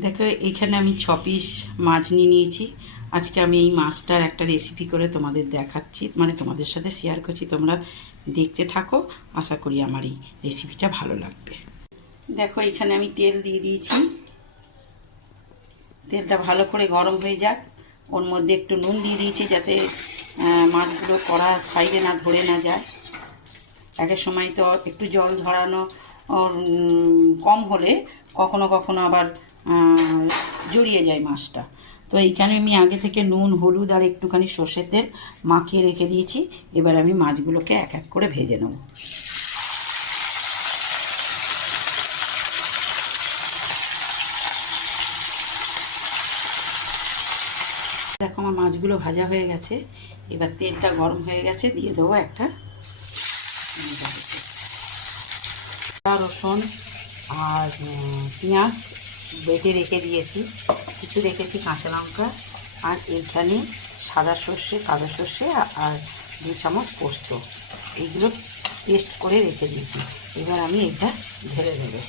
দেখো এইখানে আমি 6 পিস মাছ নিয়ে নিয়েছি। আজকে আমি এই মাছটার একটা রেসিপি করে তোমাদের দেখাচ্ছি, মানে তোমাদের সাথে শেয়ার করছি। তোমরা দেখতে থাকো, আশা করি আমার এই রেসিপিটা ভালো লাগবে। দেখো এখানে আমি তেল দিয়ে দিয়েছি, তেলটা ভালো করে গরম হয়ে যাক। ওর মধ্যে একটু নুন দিয়ে দিয়েছি যাতে মাছগুলো কড়া সাইডে না ধরে না যায়। একের সময় তো একটু জল ঝরানো কম হলে কখনো কখনো আবার জড়িয়ে যায় মাছটা। তো এইখানে আমি আগে থেকে নুন, হলুদ আর একটুখানি সর্ষের তেল মাখিয়ে রেখে দিয়েছি। এবার আমি মাছগুলোকে এক এক করে ভেজে নেব। দেখো আমার মাছগুলো ভাজা হয়ে গেছে। এবার তেলটা গরম হয়ে গেছে, দিয়ে দেবো একটা রসুন আর পেঁয়াজ বেটে রেখে দিয়েছি, কিছু রেখেছি কাঁচা লঙ্কা, আর এইখানে সাদা সর্ষে, কালো সর্ষে আর 2 চামচ পোস্ত, এইগুলো পেস্ট করে রেখে দিয়েছি। এবার আমি এটা ঢেলে দেবো।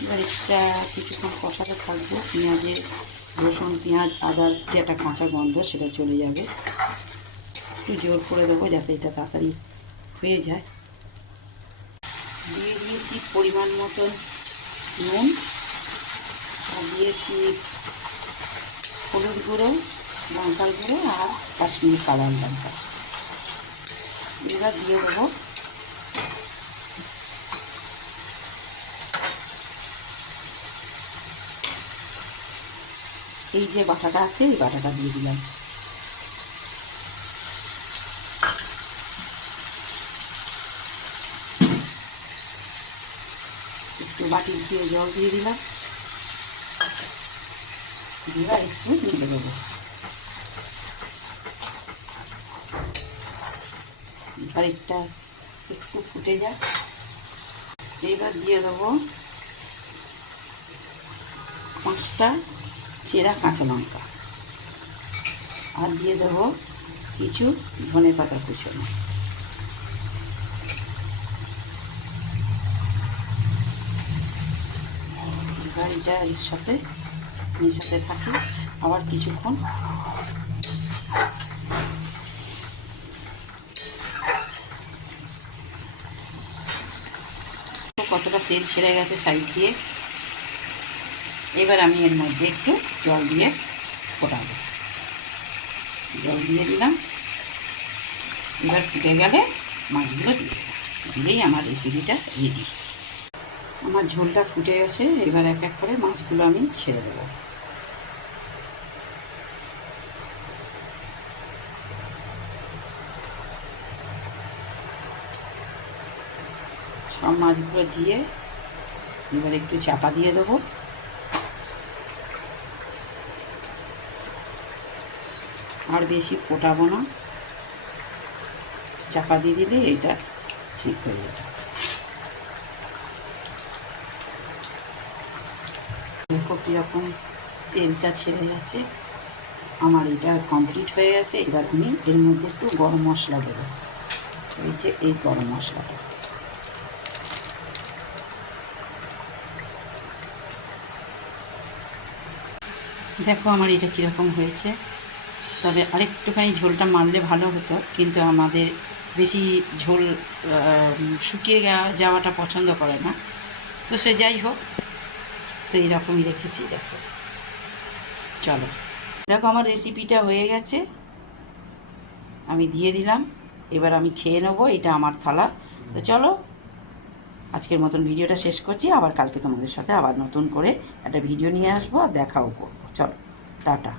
এবার এটা কিছুক্ষণ কষাতে থাকবো। পেঁয়াজের, রসুন, পেঁয়াজ, আদার যে একটা কাঁচা গন্ধ সেটা চলে যাবে। একটু জোর করে দেবো যাতে এটা তাড়াতাড়ি হয়ে যায়। দিয়ে দিয়েছি পরিমাণ মতন নুন, আর দিয়েছি হলুদ গুঁড়ো, লঙ্কার গুঁড়ো আর কাশ্মীরি কালার লঙ্কা। এবার দিয়ে দেবো এই যে বাটাটা আছে, এই বাটাটা দিয়ে দিলাম। একটু বাটি দিয়ে জল দিয়ে দিলাম, এবার একটু নেড়ে দেবো। এবার এটা একটু ফুটে যাক। এবার দিয়ে দেবো 5টা চেরা কাঁচা লঙ্কা, আর দিয়ে দেবো কিছু ধনেপাতা কুচনো। এবার এটা এর সাথে মেশাতে থাকি আবার কিছুক্ষণ। কতটা তেল ছেড়ে গেছে সাইড দিয়ে। এবার আমি এর মধ্যে একটু জল দিয়ে ফোটাবো। জল দিয়ে দিলাম। এবার ফুটে গেলে মাছগুলো দিলেই আমার রেসিপিটা রেডি। আমার ঝোলটা ফুটে গেছে, এবার এক এক করে মাছগুলো আমি ছেড়ে দেবো। সব মাছগুলো দিয়ে এবার একটু চাপা দিয়ে দেবো। আর বেশি ফোটাবো না, চাপা দিয়ে দিলে এটা ঠিক হয়ে যাবে। দেখো কীরকম তেলটা ছেড়ে যাচ্ছে। আমার এটা কমপ্লিট হয়ে গেছে। এবার আমি এর মধ্যে একটু গরম মশলা দেবো। এই যে এই গরম মশলাটা, দেখো আমার এটা কীরকম হয়েছে। তবে আরেকটুখানি ঝোলটা মারলে ভালো হতো, কিন্তু আমাদের বেশি ঝোল শুকিয়ে যাওয়াটা পছন্দ করে না। তো সে যাই হোক, তো এইরকমই রেখেছি। দেখো, চলো দেখো আমার রেসিপিটা হয়ে গেছে, আমি দিয়ে দিলাম। এবার আমি খেয়ে নেবো, এটা আমার থালা। তো চলো আজকের মতন ভিডিওটা শেষ করছি। আবার কালকে তোমাদের সাথে আবার নতুন করে একটা ভিডিও নিয়ে আসবো আর দেখাও করবো। চলো, টাটা।